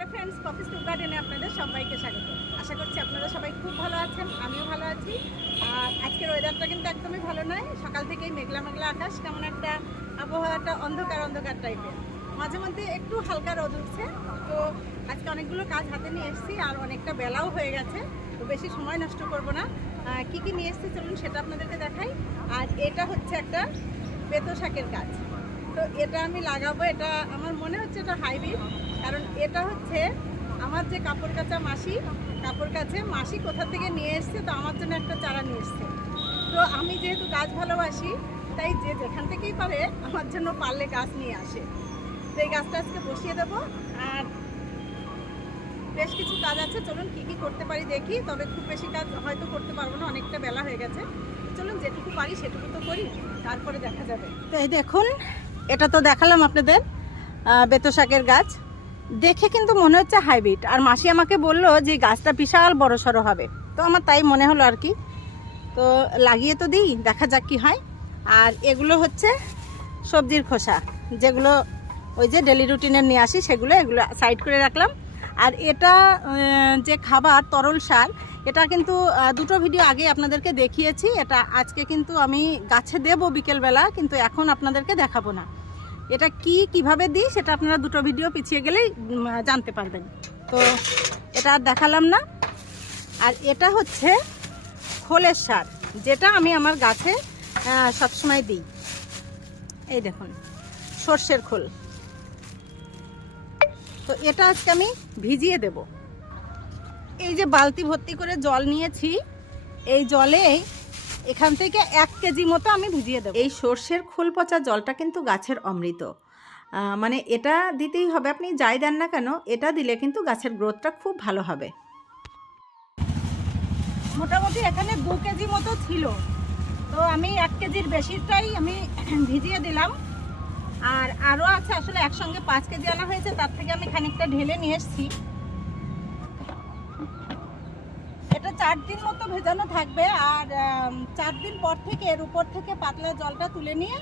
Hello friends coffee stoop গার্ডেনে আপনাদের সবাইকে স্বাগত। আশা করছি আপনারা সবাই খুব ভালো আছেন, আমিও ভালো আছি। আর আজকের ওয়েদারটা কিন্তু একদমই ভালো নয়। সকাল থেকেই মেঘলা মেঘলা আকাশ, কেমন একটা আবহাওয়াটা অন্ধকার অন্ধকার টাইপের মাঝে মধ্যে একটু হালকা রোদ উঠছে। তো আজকে অনেকগুলো কাজ হাতে নিয়ে এসেছি, আর অনেকটা বেলাও হয়ে গেছে। তো বেশি সময় নষ্ট করব না। কি কি নিয়ে এসেছি চলুন সেটা আপনাদেরকে দেখাই। আর এটা হচ্ছে একটা বেতো শাকের কাজ তো এটা আমি লাগাবো, এটা আমার মনে হচ্ছে এটা হাইব্রিড কারণ এটা হচ্ছে আমার যে কাপড় কাচা মাসি, কাপড় কাছে মাসি কোথা থেকে নিয়ে এসছে, তো আমার জন্য একটা চারা নিয়ে এসছে। তো আমি যেহেতু গাছ ভালোবাসি, তাই যে যেখান থেকেই পারে, আমার জন্য পারলে গাছ নিয়ে আসে। তো এই গাছটা আজকে বসিয়ে দেবো। আর বেশ কিছু কাজ আছে, চলুন কি কি করতে পারি দেখি, তবে খুব বেশি কাজ হয়তো করতে পারব না, অনেকটা বেলা হয়ে গেছে। চলুন যেটুকু পারি সেটুকু তো করি, তারপরে দেখা যাবে। তো এই দেখুন, এটা তো দেখালাম আপনাদের বেতো শাকের গাছ। দেখে কিন্তু মনে হচ্ছে হাইব্রিড। আর মাসি আমাকে বলল যে, গাছটা বিশাল বড় সড়ো হবে। তো আমার তাই মনে হলো আর কি। তো লাগিয়ে তো দিই, দেখা যাক কি হয়। আর এগুলো হচ্ছে সবজির খোসা। যেগুলো ওই যে ডেলি রুটিনের নিয়ে আসি, সেগুলো এগুলো সাইড করে রাখলাম। আর এটা যে খাবার, তরল সার, এটা কিন্তু দুটো ভিডিও আগে আপনাদেরকে দেখিয়েছি। এটা আজকে কিন্তু আমি গাছে দেবো বিকেলবেলা, কিন্তু এখন আপনাদেরকে দেখাবো না। এটা কি কীভাবে দিই সেটা আপনারা দুটো ভিডিও পিছিয়ে গেলেই জানতে পারবেন। তো এটা আর দেখালাম না। আর এটা হচ্ছে খোলের সার, যেটা আমি আমার গাছে সবসময় দিই। এই দেখুন, সর্ষের খোল। তো এটা আজকে আমি ভিজিয়ে দেব। এই যে বালতি ভর্তি করে জল নিয়েছি, এই জলে এখান থেকে এক কেজি মতো আমি ভিজিয়ে দেবো। এই সর্ষের খোল পচা জলটা কিন্তু গাছের অমৃত। মানে এটা দিতেই হবে। আপনি যাই দেন না কেন এটা দিলে কিন্তু গাছের গ্রোথটা খুব ভালো হবে। মোটামুটি এখানে দু কেজি মতো ছিল। তো আমি এক কেজির বেশিটাই আমি ভিজিয়ে দিলাম। আর আরও আছে আসলে একসঙ্গে পাঁচ কেজি আনা হয়েছে তার থেকে আমি খানিকটা ঢেলে নিয়ে এসেছি। চার দিন মতো ভেজানো থাকবে আর চার দিন পর থেকে এর উপর থেকে পাতলা জলটা তুলে নিয়ে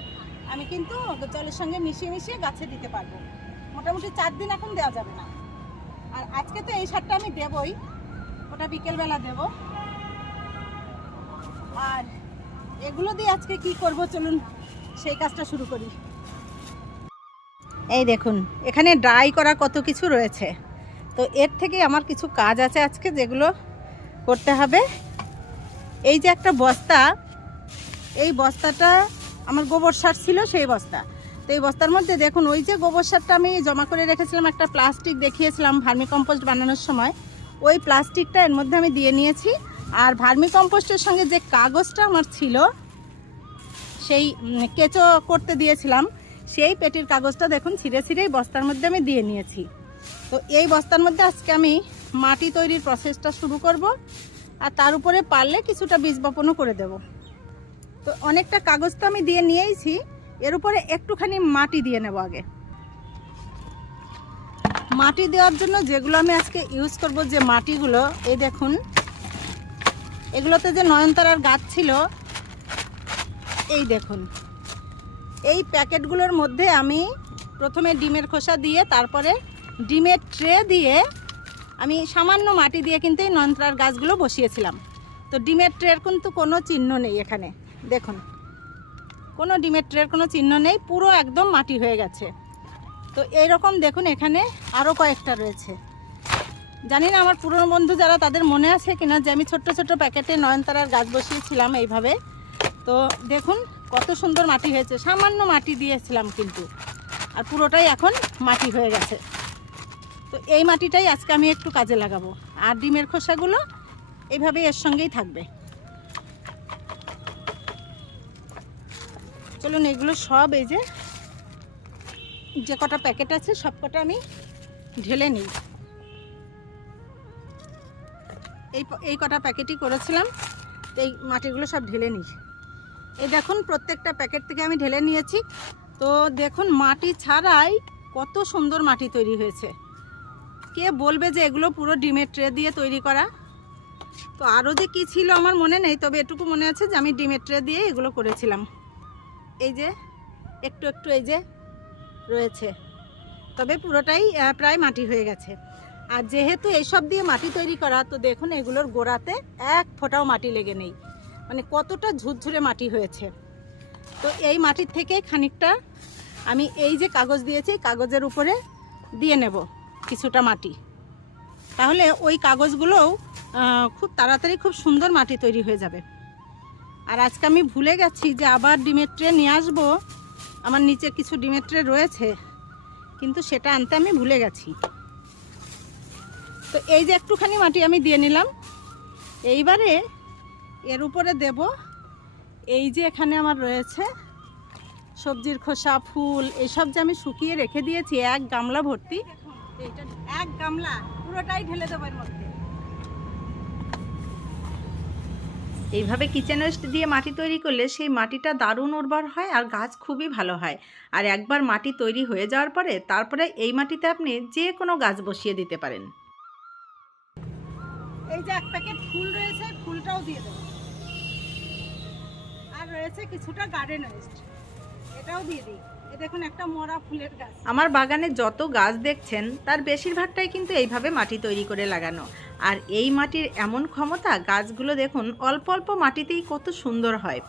আমি কিন্তু জলের সঙ্গে মিশিয়ে মিশিয়ে গাছে দিতে পারব। মোটামুটি চার দিন এখন দেওয়া যাবে না। আর আজকে তো এই সারটা আমি দেবই, ওটা বিকেলবেলা দেবো। আর এগুলো দিয়ে আজকে কি করব চলুন, সেই কাজটা শুরু করি। এই দেখুন, এখানে ড্রাই করা কত কিছু রয়েছে। তো এর থেকে আমার কিছু কাজ আছে আজকে যেগুলো করতে হবে। এই যে একটা বস্তা, এই বস্তাটা আমার গোবর সার ছিল সেই বস্তা। তো এই বস্তার মধ্যে দেখুন, ওই যে গোবর সারটা আমি জমা করে রেখেছিলাম, একটা প্লাস্টিক দেখিয়েছিলাম ভার্মি কম্পোস্ট বানানোর সময়। ওই প্লাস্টিকটা এর মধ্যে আমি দিয়ে নিয়েছি। আর ভার্মি কম্পোস্টের সঙ্গে যে কাগজটা আমার ছিল, সেই কেঁচো করতে দিয়েছিলাম, সেই পেটির কাগজটা দেখুন, ছিঁড়ে ছিঁড়েই বস্তার মধ্যে আমি দিয়ে নিয়েছি। তো এই বস্তার মধ্যে আজকে আমি মাটি তৈরির প্রসেসটা শুরু করব আর তার উপরে পারলে কিছুটা বীজ বপনও করে দেব। তো অনেকটা কাগজ তো আমি দিয়ে নিয়েইছি, এর উপরে একটুখানি মাটি দিয়ে নেব আগে। মাটি দেওয়ার জন্য যেগুলো আমি আজকে ইউজ করব যে মাটিগুলো, এই দেখুন, এগুলোতে যে নয়নতারার গাছ ছিল, এই দেখুন। এই প্যাকেটগুলোর মধ্যে আমি প্রথমে ডিমের খোসা দিয়ে, তারপরে ডিমের ট্রে দিয়ে আমি সামান্য মাটি দিয়ে কিন্তু এই নয়নতারার গাছগুলো বসিয়েছিলাম। তো ডিমের ট্রের কিন্তু কোনো চিহ্ন নেই এখানে, দেখুন। কোনো ডিমের ট্রের কোনো চিহ্ন নেই, পুরো একদম মাটি হয়ে গেছে। তো এইরকম দেখুন এখানে আরও কয়েকটা রয়েছে। জানি না আমার পুরনো বন্ধু যারা তাদের মনে আছে কিনা যে আমি ছোট্ট ছোট্ট প্যাকেটে নয়নতারার গাছ বসিয়েছিলাম এইভাবে। তো দেখুন কত সুন্দর মাটি হয়েছে, সামান্য মাটি দিয়েছিলাম কিন্তু। আর পুরোটাই এখন মাটি হয়ে গেছে। তো এই মাটিটাই আজকে আমি একটু কাজে লাগাবো। আর ডিমের খোসাগুলো এইভাবে এর সঙ্গেই থাকবে। চলুন এগুলো সব এই যে যে কটা প্যাকেট আছে সব কটা আমি ঢেলে নিই। এই এই কটা প্যাকেটই করেছিলাম এই মাটিগুলো সব ঢেলে নিই। এই দেখুন, প্রত্যেকটা প্যাকেট থেকে আমি ঢেলে নিয়েছি। তো দেখুন, মাটি ছাড়াই কত সুন্দর মাটি তৈরি হয়েছে। কে বলবে যে এগুলো পুরো ডিমের ট্রে দিয়ে তৈরি করা? তো আরও যে কি ছিল আমার মনে নেই, তবে এটুকু মনে আছে যে আমি ডিমের ট্রে দিয়ে এগুলো করেছিলাম। এই যে, একটু একটু এই যে রয়েছে। তবে পুরোটাই প্রায় মাটি হয়ে গেছে। আর যেহেতু এইসব দিয়ে মাটি তৈরি করা, তো দেখুন এগুলোর গোড়াতে এক ফোঁটাও মাটি লেগে নেই। মানে কতটা ঝুরঝুরে মাটি হয়েছে। তো এই মাটির থেকে খানিকটা আমি এই যে কাগজ দিয়েছি কাগজের উপরে দিয়ে নেব। কিছুটা মাটি। তাহলে ওই কাগজগুলোও খুব তাড়াতাড়ি খুব সুন্দর মাটি তৈরি হয়ে যাবে। আর আজকে আমি ভুলে গেছি যে আবার ডিমের ট্রে নিয়ে আসব। আমার নিচে কিছু ডিমের ট্রে রয়েছে, কিন্তু সেটা আনতে আমি ভুলে গেছি। তো এই যে একটুখানি মাটি আমি দিয়ে নিলাম। এইবারে এর উপরে দেব এই যে এখানে আমার রয়েছে সবজির খোসা, ফুল, এসব যে আমি শুকিয়ে রেখে দিয়েছি, এক গামলা ভর্তি এইটা এক গামলা পুরোটাই ঢেলে দেবো এর মধ্যে। এইভাবে কিচেন ওয়েস্ট দিয়ে মাটি তৈরি করলে সেই মাটিটা দারুণ উর্বর হয় আর গাছ খুবই ভালো হয়। আর একবার মাটি তৈরি হয়ে যাওয়ার পরে তারপরে এই মাটিতে আপনি যে কোনো গাছ বসিয়ে দিতে পারেন। এই যে এক প্যাকেট ফুল রয়েছে ফুলটাও দিয়ে দেবো। আর রয়েছে কিছুটা গার্ডেন ওয়েস্ট এটাও দিয়ে দিই। দেখুন একটা মরা ফুলের গাছ। আমার বাগানে যত গাছ দেখছেন তার বেশিরভাগটাই কিন্তু এইভাবে মাটি তৈরি করে লাগানো। আর এই মাটির এমন ক্ষমতা গাছগুলো দেখুন অল্প অল্প মাটিতেই কত সুন্দর হয়।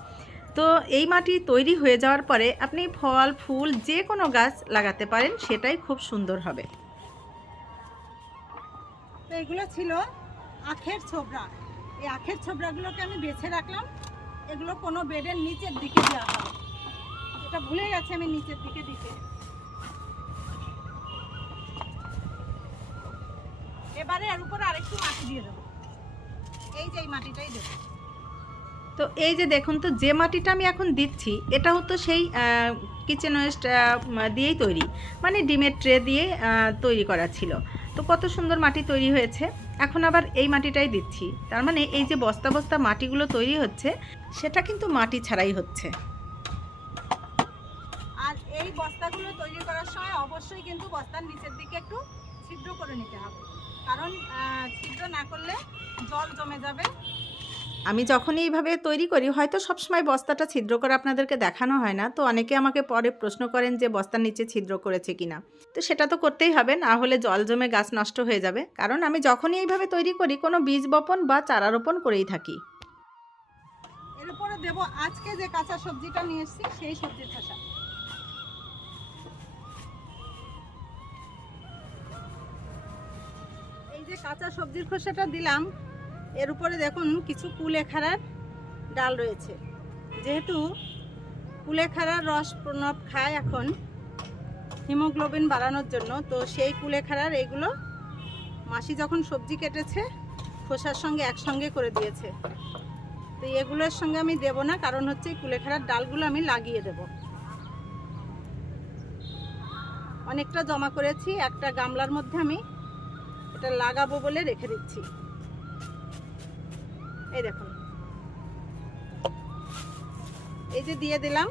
তো এই মাটি তৈরি হয়ে যাওয়ার পরে আপনি ফল ফুল যে কোনো গাছ লাগাতে পারেন সেটাই খুব সুন্দর হবে। তো এগুলো ছিল আখের ছোবড়া। এই আখের ছোবড়াগুলোকে আমি বেছে রাখলাম। এগুলো কোনো বেডের নিচের দিকে দেওয়া হবে। এটা ভুলে গেছে আমি নিচের দিকে দিতে। এবারে এর উপরে আরেকটু মাটি দিয়ে দেবো। এই যে এই মাটিটাই দেবো। তো এই যে দেখুন তো, যে মাটিটা আমি এখন দিচ্ছি, এটাও তো সেই কিচেন ওয়েস্ট দিয়েই তৈরি। মানে ডিমের ট্রে দিয়ে তৈরি করা ছিল। তো কত সুন্দর মাটি তৈরি হয়েছে। এখন আবার এই মাটিটাই দিচ্ছি। তার মানে এই যে বস্তা বস্তা মাটিগুলো তৈরি হচ্ছে, সেটা কিন্তু মাটি ছাড়াই হচ্ছে। বস্তাগুলো তৈরি করার সময় অবশ্যই কিন্তু বস্তার নিচের দিকে একটু ছিদ্র করে নিতে হবে। কারণ ছিদ্র না করলে জল জমে যাবে। আমি যখনই এইভাবে তৈরি করি হয়তো সবসময় বস্তাটা ছিদ্র করে আপনাদেরকে দেখানো হয় না। তো অনেকে আমাকে পরে প্রশ্ন করেন যে বস্তার নিচে ছিদ্র করেছে কিনা? তো সেটা তো করতেই হবে না হলে জল জমে গাছ নষ্ট হয়ে যাবে। কারণ আমি যখনই এইভাবে তৈরি করি কোনো বীজ বপন বা চারা রোপণ করেই থাকি। এর উপরে দেব আজকে যে কাঁচা সবজিটা নিয়ে এসেছি সেই সবজির খোসা। যে কাঁচা সবজির খোসাটা দিলাম, এর উপরে দেখুন কিছু কুলেখাড়ার ডাল রয়েছে। যেহেতু কুলেখাড়ার রস প্রণব খায় এখন হিমোগ্লোবিন বাড়ানোর জন্য, তো সেই কুলেখাড়ার এগুলো মাসি যখন সবজি কেটেছে, খোসার সঙ্গে একসঙ্গে করে দিয়েছে। তো এগুলোর সঙ্গে আমি দেব না, কারণ হচ্ছে এই কুলেখাড়ার ডালগুলো আমি লাগিয়ে দেব। অনেকটা জমা করেছি, একটা গামলার মধ্যে আমি এটা লাগাবো বলে রেখে দিচ্ছি। এই দেখুন। এই যে দিয়ে দিলাম।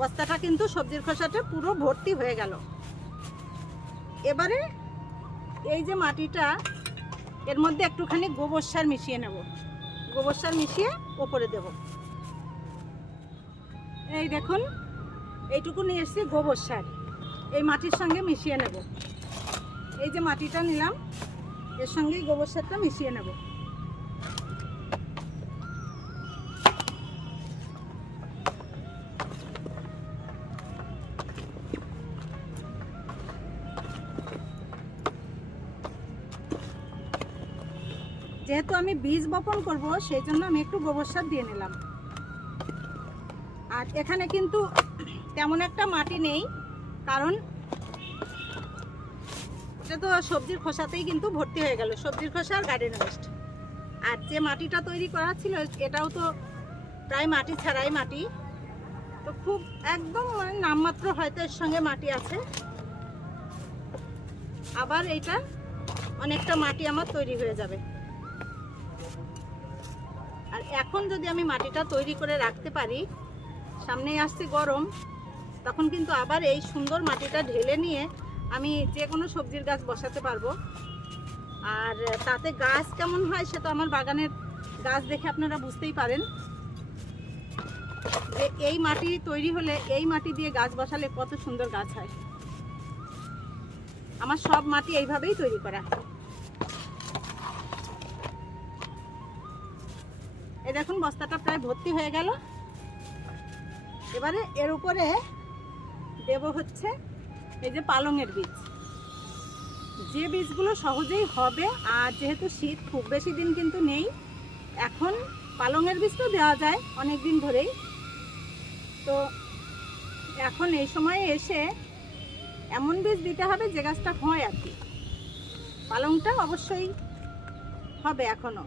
বস্তাটা কিন্তু সবজির খোসাটা পুরো ভর্তি হয়ে গেল। এবারে এই যে মাটিটা, এর মধ্যে একটুখানি গোবর সার মিশিয়ে নেব। গোবর সার মিশিয়ে ওপরে দেব। এই দেখুন, এইটুকু নিয়ে এসেছি গোবর সার। এই মাটির সঙ্গে মিশিয়ে নেব। এই যে মাটিটা নিলাম, এর সঙ্গেই গোবর সারটা মিশিয়ে নেব। যেহেতু আমি বীজ বপন করব, সেই জন্য আমি একটু গোবর সার দিয়ে নিলাম। আর এখানে কিন্তু তেমন একটা মাটি নেই, কারণ এটা তো সবজির খোসাতেই কিন্তু ভর্তি হয়ে গেল, সবজির খোসা আর গার্ডেন ওয়েস্ট আর যে মাটিটা তৈরি করা ছিল, এটাও তো প্রায় মাটি ছাড়াই মাটি। তো খুব একদম মানে নামমাত্র হয়তো এর সঙ্গে মাটি আছে। আবার এইটা অনেকটা মাটি আমার তৈরি হয়ে যাবে। আর এখন যদি আমি মাটিটা তৈরি করে রাখতে পারি, সামনেই আসছে গরম, তখন কিন্তু আবার এই সুন্দর মাটিটা ঢেলে নিয়ে আমি যে কোনো সবজির গাছ বসাতে পারব। আর তাতে গাছ কেমন হয় সে তো আমার বাগানের গাছ দেখে আপনারা বুঝতেই পারেন। যে এই মাটি তৈরি হলে এই মাটি দিয়ে গাছ বসালে কত সুন্দর গাছ হয়। আমার সব মাটি এইভাবেই তৈরি করা। এই দেখুন, বস্তাটা প্রায় ভর্তি হয়ে গেল। এবারে এর উপরে দেব হচ্ছে এই যে পালংয়ের বীজ। যে বীজগুলো সহজেই হবে, আর যেহেতু শীত খুব বেশি দিন কিন্তু নেই, এখন পালংয়ের বীজ তো দেওয়া যায় অনেক দিন ধরেই। তো এখন এই সময়ে এসে এমন বীজ দিতে হবে যে গাছটা হয় আর কি। পালংটা অবশ্যই হবে এখনও।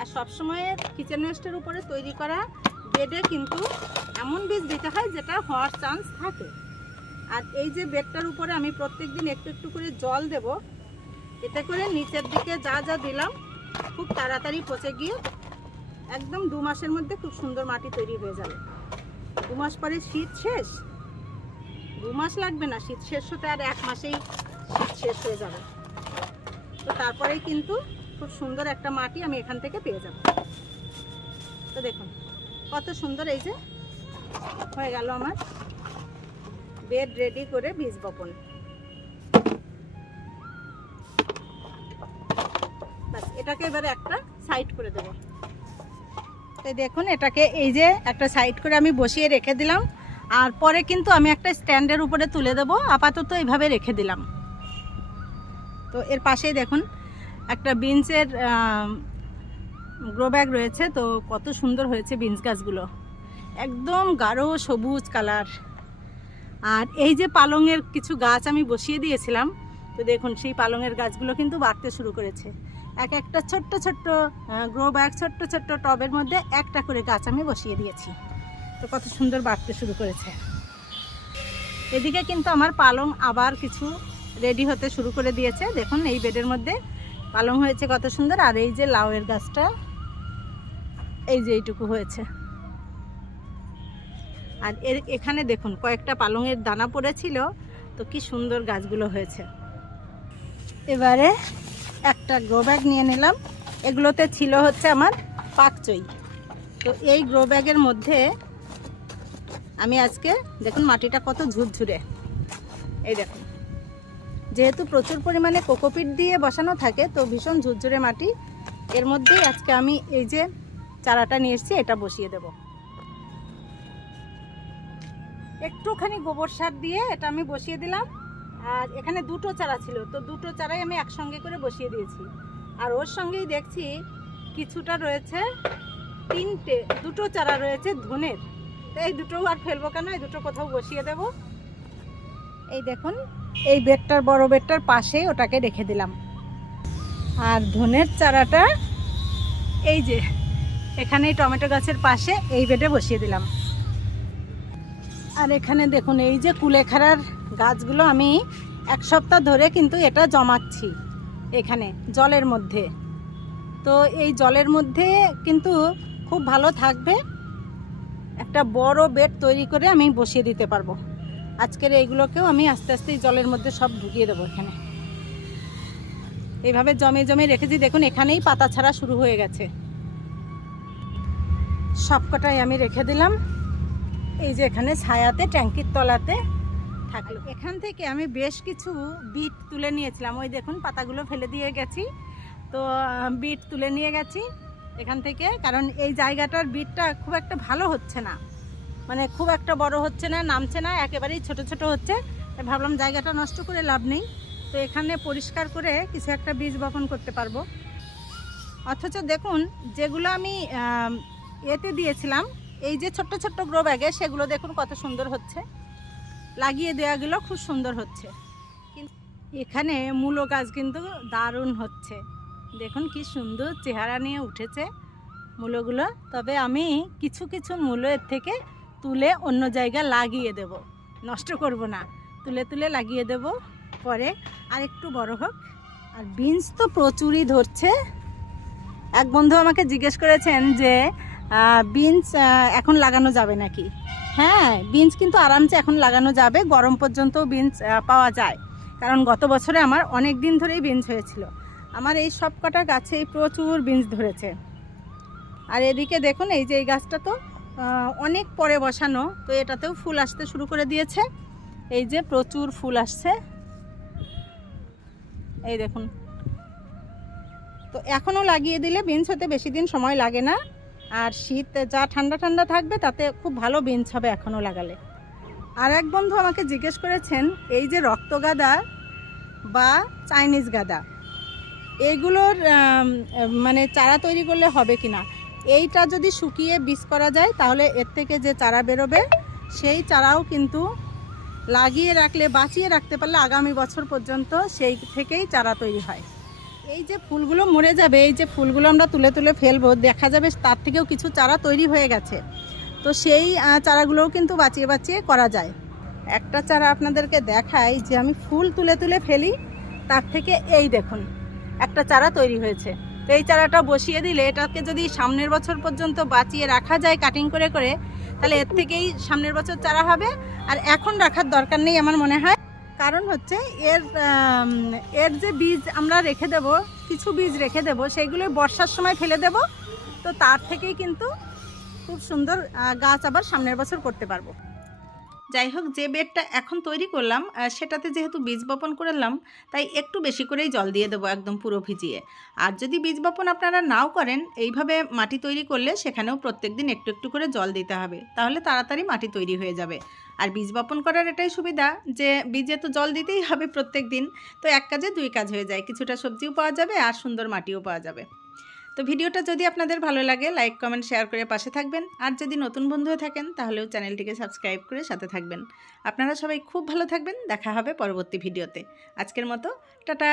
আর সবসময় কিচেন ওয়েস্টের উপরে তৈরি করা বেডে কিন্তু এমন বীজ দিতে হয় যেটা হওয়ার চান্স থাকে। আর এই যে বেডটার উপরে আমি প্রত্যেক দিন একটু একটু করে জল দেব, এতে করে নিচের দিকে যা যা দিলাম খুব তাড়াতাড়ি পচে গিয়ে একদম দু মাসের মধ্যে খুব সুন্দর মাটি তৈরি হয়ে যাবে। দু মাস পরে শীত শেষ? দু মাস লাগবে না, শীত শেষ হতে আর এক মাসেই শীত শেষ হয়ে যাবে। তো তারপরেই কিন্তু খুব সুন্দর একটা মাটি আমি এখান থেকে পেয়ে যাব। তো দেখুন। কত সুন্দর এই যে হয়ে গেল আমার বেড রেডি করে বীজ বপন। এটাকে এবারে একটা সাইড করে দেবো। তো দেখুন, এটাকে এই যে একটা সাইড করে আমি বসিয়ে রেখে দিলাম, আর পরে কিন্তু আমি একটা স্ট্যান্ডের উপরে তুলে দেবো, আপাতত এইভাবে রেখে দিলাম। তো এর পাশেই দেখুন, একটা বিনসের গ্রো ব্যাগ রয়েছে, তো কত সুন্দর হয়েছে বিনস গাছগুলো। একদম গাঢ় সবুজ কালার। আর এই যে পালংয়ের কিছু গাছ আমি বসিয়ে দিয়েছিলাম, তো দেখুন সেই পালংয়ের গাছগুলো কিন্তু বাড়তে শুরু করেছে। এক একটা ছোট্ট ছোট্ট গ্রো ব্যাগ, ছোট্ট ছোট্ট টবের মধ্যে একটা করে গাছ আমি বসিয়ে দিয়েছি। তো কত সুন্দর বাড়তে শুরু করেছে। এদিকে কিন্তু আমার পালং আবার কিছু রেডি হতে শুরু করে দিয়েছে। দেখুন এই বেডের মধ্যে পালং হয়েছে কত সুন্দর, আর এই যে লাউয়ের গাছটা এই যে এইটুকু হয়েছে। আর এর এখানে দেখুন, কয়েকটা পালংয়ের দানা পড়েছিল, তো কি সুন্দর গাছগুলো হয়েছে। এবারে একটা গ্রো ব্যাগ নিয়ে নিলাম। এগুলোতে ছিল হচ্ছে আমার পাকচই তো এই গ্রো ব্যাগের মধ্যে আমি আজকে দেখুন মাটিটা কত ঝুরঝুরে। এই দেখুন, যেহেতু প্রচুর পরিমাণে কোকোপিট দিয়ে বসানো থাকে, তো ভীষণ ঝুরঝুরে মাটি। এর মধ্যেই আজকে আমি এই যে চারাটা নিয়ে এসেছি, এটা বসিয়ে দেব। একটুখানি গোবর সার দিয়ে এটা আমি বসিয়ে দিলাম। আর এখানে দুটো চারা ছিল, তো দুটো চারাই আমি একসঙ্গে করে বসিয়ে দিয়েছি। আর ওর সঙ্গেই দেখছি কিছুটা রয়েছে তিনটে, দুটো চারা রয়েছে ধনের। তো এই দুটো আর ফেলব কেন? এই দুটো কোথাও বসিয়ে দেব। এই দেখুন, এই বেডটার, বড় বেডটার পাশে ওটাকে রেখে দিলাম। আর ধনের চারাটা, এই যে এখানে এই টমেটো গাছের পাশে এই বেডে বসিয়ে দিলাম। আর এখানে দেখুন, এই যে কুলেখাড়ার গাছগুলো আমি এক সপ্তাহ ধরে কিন্তু এটা জমাচ্ছি এখানে, জলের মধ্যে। তো এই জলের মধ্যে কিন্তু খুব ভালো থাকবে। একটা বড় বেড তৈরি করে আমি বসিয়ে দিতে পারব। আজকের এইগুলোকেও আমি আস্তে আস্তে জলের মধ্যে সব ঢুকিয়ে দেবো এখানে। এইভাবে জমে জমে রেখেছি, দেখুন এখানেই পাতা ছাড়া শুরু হয়ে গেছে। সবকটাই আমি রেখে দিলাম। এই যে এখানে ছায়াতে, ট্যাঙ্কির তলাতে থাকল। এখান থেকে আমি বেশ কিছু বিট তুলে নিয়েছিলাম। ওই দেখুন, পাতাগুলো ফেলে দিয়ে গেছি। তো বিট তুলে নিয়ে গেছি এখান থেকে। কারণ এই জায়গাটার বিটটা খুব একটা ভালো হচ্ছে না। মানে খুব একটা বড় হচ্ছে না, নামছে না, একেবারেই ছোট ছোট হচ্ছে। ভাবলাম জায়গাটা নষ্ট করে লাভ নেই। তো এখানে পরিষ্কার করে কিছু একটা বীজ বপন করতে পারব। অথচ দেখুন, যেগুলো আমি এতে দিয়েছিলাম। এই যে ছোট্ট ছোট্ট গ্রো ব্যাগে সেগুলো দেখুন কত সুন্দর হচ্ছে। লাগিয়ে দেওয়াগুলো খুব সুন্দর হচ্ছে। এখানে মূলো গাছ কিন্তু দারুণ হচ্ছে। দেখুন কি সুন্দর চেহারা নিয়ে উঠেছে মূলোগুলো। তবে আমি কিছু কিছু মূলো এর থেকে তুলে অন্য জায়গা লাগিয়ে দেব। নষ্ট করব না। তুলে তুলে লাগিয়ে দেব। পরে আর একটু বড় হোক। আর বিনস তো প্রচুরই ধরছে। এক বন্ধু আমাকে জিজ্ঞেস করেছেন যে বিনস এখন লাগানো যাবে নাকি? হ্যাঁ বিনস কিন্তু আরামসে এখন লাগানো যাবে। গরম পর্যন্ত বিনস পাওয়া যায়। কারণ গত বছরে আমার অনেক দিন ধরেই বিনস হয়েছিল। আমার এই সব কটা গাছেই প্রচুর বিনস ধরেছে। আর এদিকে দেখুন, এই যে এই গাছটা তো অনেক পরে বসানো, তো এটাতেও ফুল আসতে শুরু করে দিয়েছে। এই যে প্রচুর ফুল আসছে। এই দেখুন। তো এখনও লাগিয়ে দিলে বিনস হতে বেশি দিন সময় লাগে না। আর শীত যা ঠান্ডা ঠান্ডা থাকবে, তাতে খুব ভালো বিনস হবে এখনও লাগালে। আর এক বন্ধু আমাকে জিজ্ঞেস করেছেন, এই যে রক্ত গাদা বা চাইনিজ গাদা এইগুলোর মানে চারা তৈরি করলে হবে কিনা? এইটা যদি শুকিয়ে বীজ করা যায়, তাহলে এর থেকে যে চারা বেরোবে, সেই চারাও কিন্তু লাগিয়ে রাখলে, বাঁচিয়ে রাখতে পারলে আগামী বছর পর্যন্ত সেই থেকেই চারা তৈরি হয়। এই যে ফুলগুলো মরে যাবে, এই যে ফুলগুলো আমরা তুলে তুলে ফেলব, দেখা যাবে তার থেকেও কিছু চারা তৈরি হয়ে গেছে। তো সেই চারাগুলোও কিন্তু বাঁচিয়ে বাঁচিয়ে করা যায়। একটা চারা আপনাদেরকে দেখাই যে আমি ফুল তুলে তুলে ফেলি, তার থেকে এই দেখুন, একটা চারা তৈরি হয়েছে। তো এই চারাটা বসিয়ে দিলে এটাকে যদি সামনের বছর পর্যন্ত বাঁচিয়ে রাখা যায় কাটিং করে করে, তাহলে এর থেকেই সামনের বছর চারা হবে। আর এখন রাখার দরকার নেই আমার মনে হয়। কারণ হচ্ছে এর এর যে বীজ আমরা রেখে দেব, কিছু বীজ রেখে দেব সেইগুলো বর্ষার সময় ফেলে দেব, তো তার থেকেই কিন্তু খুব সুন্দর গাছ আবার সামনের বছর করতে পারব। যাই হোক, যে বেডটা এখন তৈরি করলাম সেটাতে যেহেতু বীজ বপন করলাম, তাই একটু বেশি করেই জল দিয়ে দেবো একদম পুরো ভিজিয়ে। আর যদি বীজ বপন আপনারা নাও করেন, এইভাবে মাটি তৈরি করলে সেখানেও প্রত্যেক দিন একটু একটু করে জল দিতে হবে, তাহলে তাড়াতাড়ি মাটি তৈরি হয়ে যাবে। আর বীজ বপন করার এটাই সুবিধা যে বীজে তো জল দিতেই হবে প্রত্যেক দিন। তো এক কাজে দুই কাজ হয়ে যায়, কিছুটা সবজিও পাওয়া যাবে আর সুন্দর মাটিও পাওয়া যাবে। তো ভিডিওটা যদি আপনাদের ভালো লাগে, লাইক, কমেন্ট, শেয়ার করে পাশে থাকবেন। আর যদি নতুন বন্ধু থাকেন, তাহলেও চ্যানেলটিকে সাবস্ক্রাইব করে সাথে থাকবেন। আপনারা সবাই খুব ভালো থাকবেন, দেখা হবে পরবর্তী ভিডিওতে। আজকের মতো, টাটা!